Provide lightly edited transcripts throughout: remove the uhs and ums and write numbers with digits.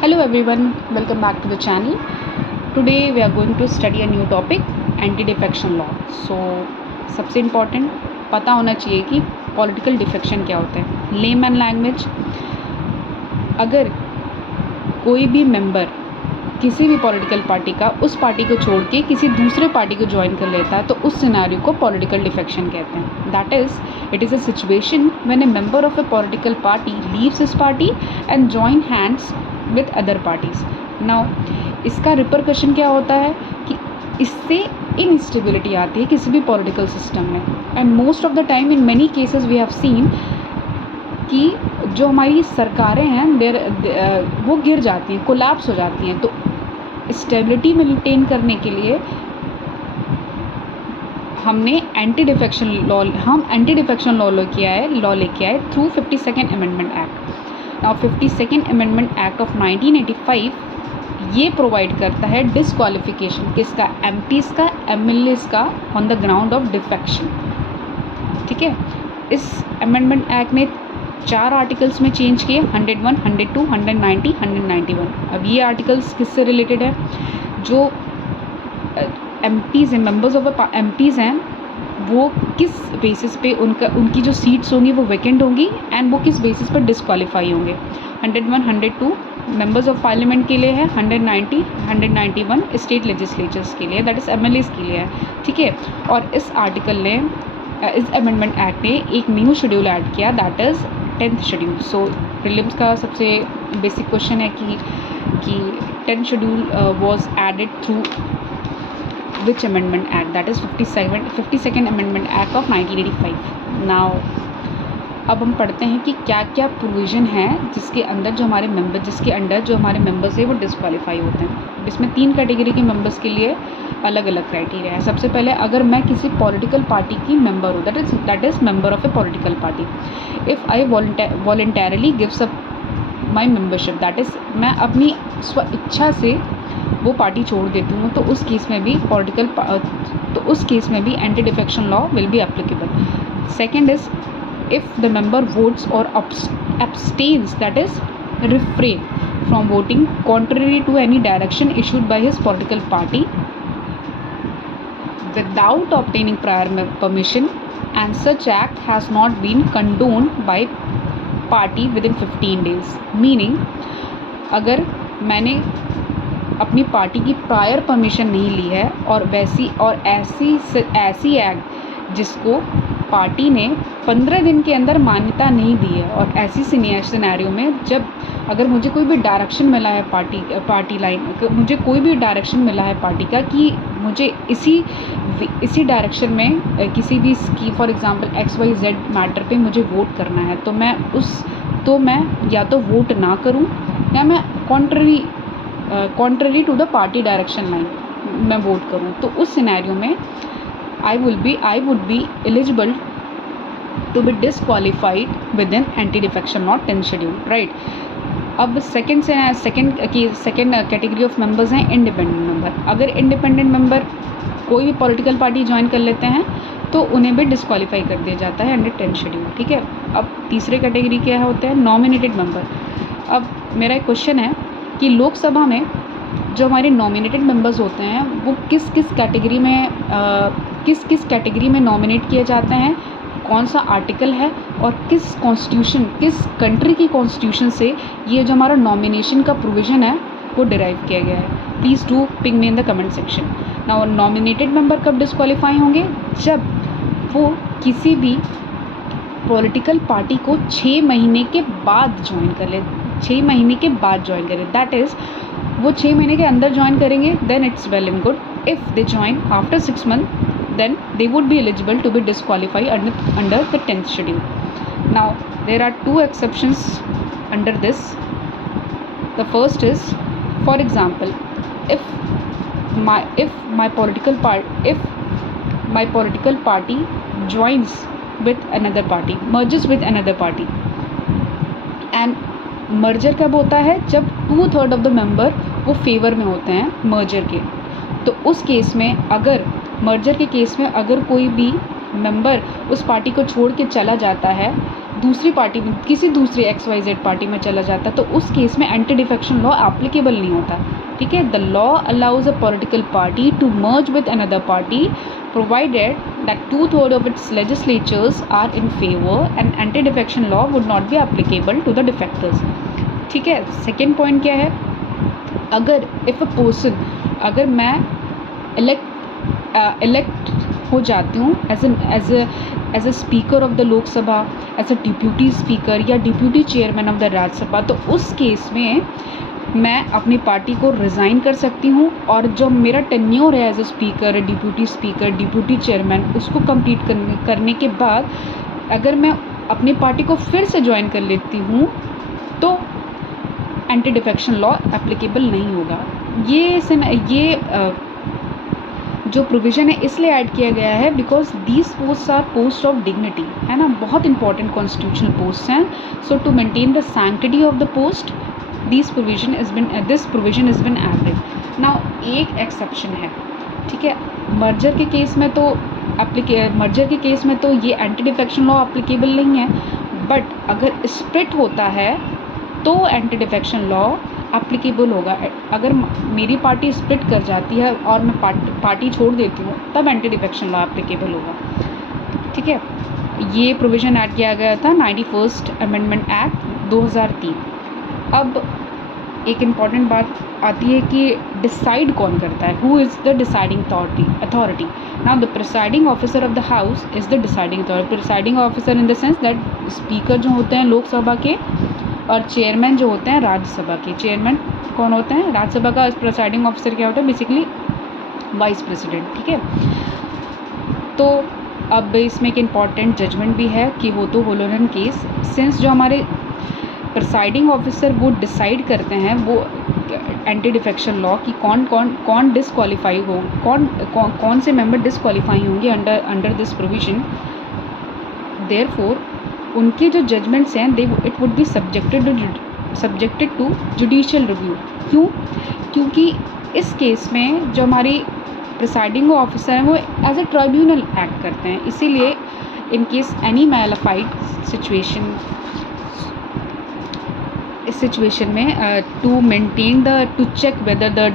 Hello everyone, welcome back to the channel. Today we are going to study a new topic, anti-defection law. So सबसे important पता होना चाहिए कि political defection क्या होता है। लेमैन लैंग्वेज, अगर कोई भी मेंबर किसी भी पॉलिटिकल पार्टी का उस पार्टी को छोड़ के किसी दूसरे पार्टी को ज्वाइन कर लेता है तो उस सिनेरियो को पॉलिटिकल डिफेक्शन कहते हैं। That is it is a situation when A member of A political party leaves his party and join hands with other parties. Now इसका रिपरकशन क्या होता है कि इससे इनस्टेबिलिटी आती है किसी भी पॉलिटिकल सिस्टम में। And most of the time in many cases we have seen कि जो हमारी सरकारें हैं वो गिर जाती हैं, कोलैप्स हो जाती हैं। तो स्टेबिलिटी मेंटेन करने के लिए हमने एंटी डिफेक्शन लॉ लेके आए through 52nd amendment act. Now 52nd amendment act of 1985 ये प्रोवाइड करता है डिस्क्वालिफिकेशन किसका, एमपीज़ का, एमएलएज़ का on the ground of defection. ठीक है, इस अमेंडमेंट एक्ट ने 4 आर्टिकल्स में चेंज किए, 101, 102, 190, 191। अब ये आर्टिकल्स किससे रिलेटेड है? जो एमपीज़ हैं, मेंबर्स ऑफ एमपीज़ हैं, वो किस बेसिस पे उनकी जो सीट्स होंगी वो वैकेंट होंगी एंड वो किस बेसिस पर डिस्क्वालीफाई होंगे। 101, 102 मेंबर्स ऑफ पार्लियामेंट के लिए है, 190, 191 स्टेट लेजिस्लेचर्स के लिए, दैट इज़ एमएलएज़ के लिए है। ठीक है, और इस अमेंडमेंट एक्ट ने एक न्यू शेड्यूल ऐड किया, that is 10th schedule. So prelims का सबसे बेसिक क्वेश्चन है कि 10th schedule was added through which amendment act, that is 52nd amendment act of 1985। Now अब हम पढ़ते हैं कि क्या क्या प्रोविज़न है जिसके अंदर जो हमारे मेंबर्स हैं वो डिस्क्वालीफाई होते हैं। इसमें 3 कैटेगरी के मेंबर्स के लिए अलग अलग क्राइटेरिया है। सबसे पहले, अगर मैं किसी पॉलिटिकल पार्टी की मेंबर हूँ, that is member of A political party, if I voluntarily gives up my membership, that is मैं अपनी स्व इच्छा से वो पार्टी छोड़ देती हूँ, तो उस केस में भी anti defection law will be applicable. Second is if the member votes or abstains, that is refrain from voting contrary to any direction issued by his political party without obtaining prior permission, and such act has not been condoned by party within 15 days। meaning अगर मैंने अपनी party की prior permission नहीं ली है और ऐसी act जिसको party ने 15 दिन के अंदर मान्यता नहीं दी है, और ऐसी सिनेरियो में जब अगर मुझे कोई भी डायरेक्शन मिला है मुझे कोई भी डायरेक्शन मिला है पार्टी का कि मुझे इसी डायरेक्शन में किसी भी scheme, for example XYZ matter पे मुझे वोट करना है, तो मैं या तो वोट ना करूं या मैं contrary to the party direction line मैं वोट करूं, तो उस सिनेरियो में I would be eligible to be disqualified within anti-defection law 10th schedule, right? अब सेकेंड कैटेगरी ऑफ मेंबर्स हैं इंडिपेंडेंट मेंबर। अगर इंडिपेंडेंट मेंबर कोई भी पॉलिटिकल पार्टी ज्वाइन कर लेते हैं तो उन्हें भी डिस्क्वालीफाई कर दिया जाता है अंडर 10th शेड्यूल। ठीक है, अब तीसरे कैटेगरी क्या होते हैं? Nominated member. अब मेरा एक क्वेश्चन है कि लोकसभा में जो हमारे नॉमिनेटेड मेंबर्स होते हैं वो किस किस कैटेगरी में नॉमिनेट किए जाते हैं, कौन सा आर्टिकल है और किस कंट्री की कॉन्स्टिट्यूशन से ये जो हमारा नॉमिनेशन का प्रोविज़न है वो डिराइव किया गया है। Please do ping me in the comment section. Now nominated member कब डिस्क्वालीफाई होंगे? जब वो किसी भी पॉलिटिकल पार्टी को 6 महीने के बाद ज्वाइन कर ले, दैट इज़ वो 6 महीने के अंदर ज्वाइन करेंगे, then it's well and good. If they join after 6 months, then they would be eligible to be disqualified under the 10th schedule. Now there are 2 exceptions under this. The first is, for example, if my political party joins with another party, merges with another party, and merger कब होता है? जब 2/3 of the member वो favour में होते हैं merger के। तो उस केस में मर्जर के केस में अगर कोई भी मेंबर उस पार्टी को छोड़ के चला जाता है दूसरी पार्टी में, किसी दूसरी XYZ पार्टी में चला जाता, तो उस केस में एंटी डिफेक्शन लॉ एप्लीकेबल नहीं होता, ठीक है। The law allows a political party to merge with another party provided that 2/3 of its legislatures are in favour and anti defection law would not be applicable to the defectors, ठीक है। Second point क्या है, अगर if a person, अगर मैं elect हो जाती हूँ as a speaker of the Lok Sabha, as a deputy speaker या deputy chairman of the Rajya Sabha, तो उस केस में मैं अपनी पार्टी को रिज़ाइन कर सकती हूँ और जो मेरा टेन्योर है as a speaker, deputy chairman, उसको कंप्लीट करने के बाद अगर मैं अपनी पार्टी को फिर से ज्वाइन कर लेती हूँ तो एंटी डिफेक्शन लॉ एप्लीकेबल नहीं होगा। ये जो प्रोविज़न है इसलिए ऐड किया गया है because these post are post of dignity, है ना, बहुत इंपॉर्टेंट कॉन्स्टिट्यूशनल पोस्ट हैं। So to maintain the sanctity of the post this provision is been added. Now एक एक्सेप्शन है, ठीक है, मर्जर के केस में तो ये एंटी डिफेक्शन लॉ एप्लीकेबल नहीं है, बट अगर स्प्लिट होता है तो एंटी डिफेक्शन लॉ एप्लीकेबल होगा। अगर मेरी पार्टी स्प्लिट कर जाती है और मैं पार्टी छोड़ देती हूँ तब एंटी डिफेक्शन लॉ एप्लीकेबल होगा, ठीक है। ये प्रोविज़न ऐड किया गया था 91st अमेंडमेंट एक्ट 2003। अब एक इम्पॉर्टेंट बात आती है कि डिसाइड कौन करता है, who is the deciding authority. Now the presiding officer of the house is the deciding authority. Presiding officer in the sense that speaker जो होते हैं लोकसभा के और चेयरमैन जो होते हैं राज्यसभा के। चेयरमैन कौन होते हैं, राज्यसभा का प्रिसाइडिंग ऑफिसर क्या होता है, बेसिकली वाइस प्रेसिडेंट, ठीक है। तो अब इसमें एक इम्पॉर्टेंट जजमेंट भी है कि होतो होलोनन केस, सिंस जो हमारे प्रिसाइडिंग ऑफिसर वो डिसाइड करते हैं वो एंटी डिफेक्शन लॉ की कौन डिसक्वालीफाई हो, कौन से मेंबर डिसक्वालीफाई होंगे अंडर दिस प्रोविजन। देयरफॉर उनके जो जजमेंट्स हैं it would be subjected to judicial review. क्यों? क्योंकि इस केस में जो हमारी प्रिसाइडिंग ऑफिसर हैं वो एज ए ट्राइब्यूनल एक्ट करते हैं, इसीलिए in case any malafide situation में to check whether the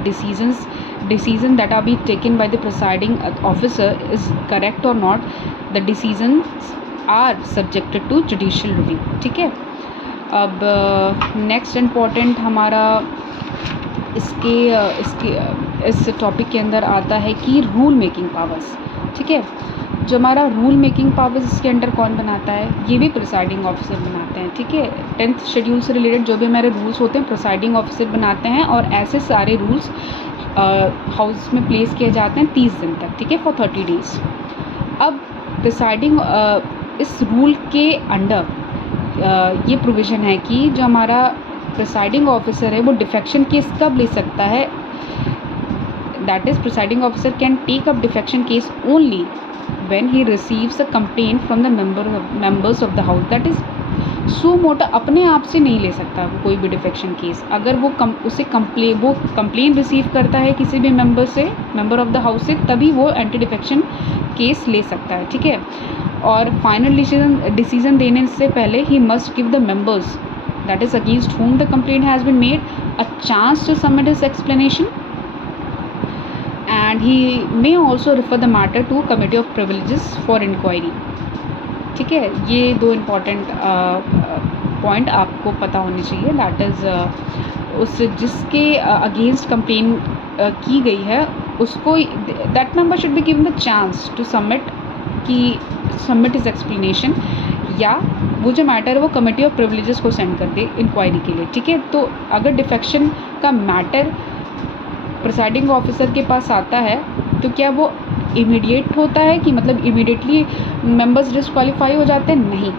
decision that are be taken by the presiding officer is correct or not, the decisions are subjected to judicial review, ठीक है। अब next important हमारा इस topic के अंदर आता है कि रूल मेकिंग पावर्स, ठीक है। जो हमारा रूल मेकिंग पावर्स इसके अंडर कौन बनाता है, ये भी प्रिसाइडिंग ऑफिसर बनाते हैं, ठीक है। 10th शेड्यूल से रिलेटेड जो भी हमारे रूल्स होते हैं प्रिसाइडिंग ऑफिसर बनाते हैं और ऐसे सारे रूल्स हाउस में प्लेस किए जाते हैं 30 दिन तक, ठीक है, फॉर 30 डेज़। अब प्रिसाइडिंग इस रूल के अंडर ये प्रोविज़न है कि जो हमारा प्रिसाइडिंग ऑफिसर है वो डिफेक्शन केस कब ले सकता है, that is presiding officer can take up defection case only when he receives a complaint from the members of the house, that is सो मोटा अपने आप से नहीं ले सकता कोई भी डिफेक्शन केस। अगर वो कंप्लेन रिसीव करता है किसी भी मेंबर ऑफ द हाउस से, तभी वो एंटी डिफेक्शन केस ले सकता है, ठीक है। और फाइनल डिसीजन देने से पहले he must give the members that is against whom the complaint has been made a chance to submit his explanation, and he may also refer the matter to committee of privileges for inquiry, ठीक है। ये दो important point आपको पता होने चाहिए, that is उस जिसके अगेंस्ट कंप्लेन की गई है उसको that member should be given the chance to submit his explanation, या वो जो मैटर है वो कमेटी ऑफ प्रिविलेजेस को सेंड कर दे इंक्वायरी के लिए, ठीक है। तो अगर डिफेक्शन का मैटर प्रिसाइडिंग ऑफिसर के पास आता है तो क्या वो इमीडिएट होता है कि मतलब इमीडिएटली मेंबर्स डिस्क्वालीफाई हो जाते हैं? नहीं।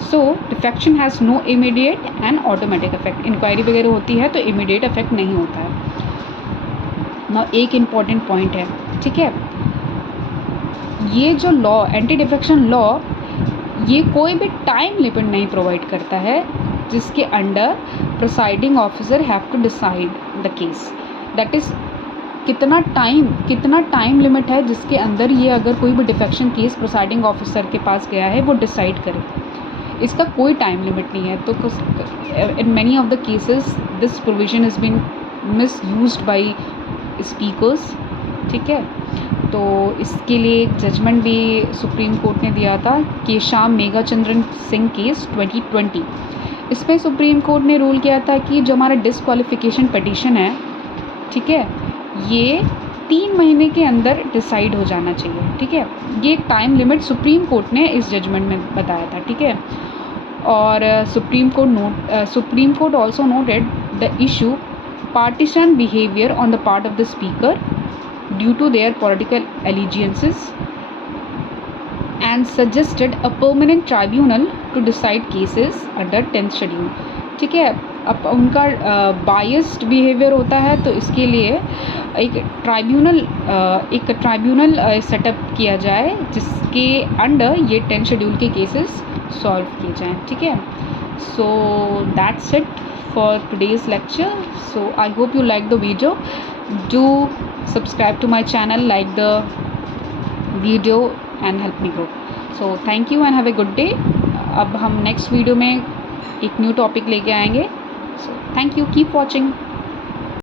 So defection has no immediate and automatic effect. Inquiry वगैरह होती है तो इमीडिएट इफेक्ट नहीं होता है ना। एक इम्पॉर्टेंट पॉइंट है, ठीक है, ये जो लॉ एंटी डिफेक्शन लॉ ये कोई भी टाइम लिमिट नहीं प्रोवाइड करता है जिसके under presiding officer have to decide the case, that is कितना टाइम लिमिट है जिसके अंदर ये अगर कोई भी डिफेक्शन केस प्रिसाइडिंग ऑफिसर के पास गया है वो डिसाइड करे। इसका कोई टाइम लिमिट नहीं है। तो in many of the cases this provision is been misused by speakers, ठीक है। तो इसके लिए एक जजमेंट भी सुप्रीम कोर्ट ने दिया था, केशाम मेघाचंद्रन सिंह केस 2020। इसमें सुप्रीम कोर्ट ने रूल किया था कि जो हमारा डिसक्वालिफिकेशन पिटीशन है, ठीक है, ये 3 महीने के अंदर डिसाइड हो जाना चाहिए, ठीक है। ये एक टाइम लिमिट सुप्रीम कोर्ट ने इस जजमेंट में बताया था, ठीक है। और supreme court also noted the issue partisan behavior on the part of the speaker due to their political allegiances and suggested a permanent tribunal to decide cases under 10th schedule, ठीक है। अब उनका बायस्ड बिहेवियर होता है, तो इसके लिए एक ट्राइब्यूनल सेटअप किया जाए जिसके अंडर ये 10th शेड्यूल के केसेस सॉल्व किए जाएँ, ठीक है। So that's it for today's lecture. So I hope you like the video. Do subscribe to my channel, like the video and help me grow. So thank you and have a good day. अब हम next video में एक new topic लेके आएंगे. So thank you, keep watching.